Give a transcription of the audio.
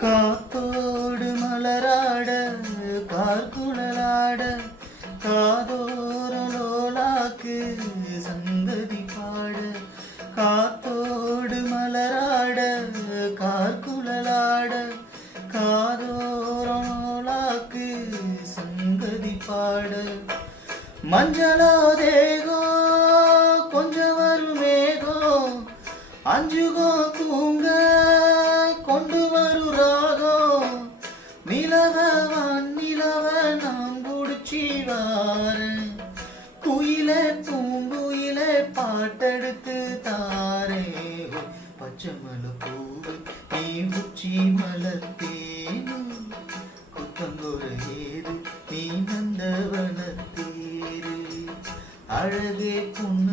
காத்தோடு மலராட கார்குழலாட காதோரலோலாக்கு சங்கதி பாட காத்தோடு மலராட கார்குழலாட காதோரலோலாக்கு சங்கதி பாட மஞ்சளோ தேகோ கொஞ்சம் வருமேகோ அஞ்சுகோ தூங்க கொண்டு வரு ராகோ நிலவ நான் குடிச்சி வாரேன் குயிலே பூங்குயிலே பாட்டெடுத்து தாரே பச்சை மலை பூவு நீ உச்சி மலத்தேனு குத்தங்கொர ஏது நீ நந்தவனத்தேரு அழகே பொண்ணு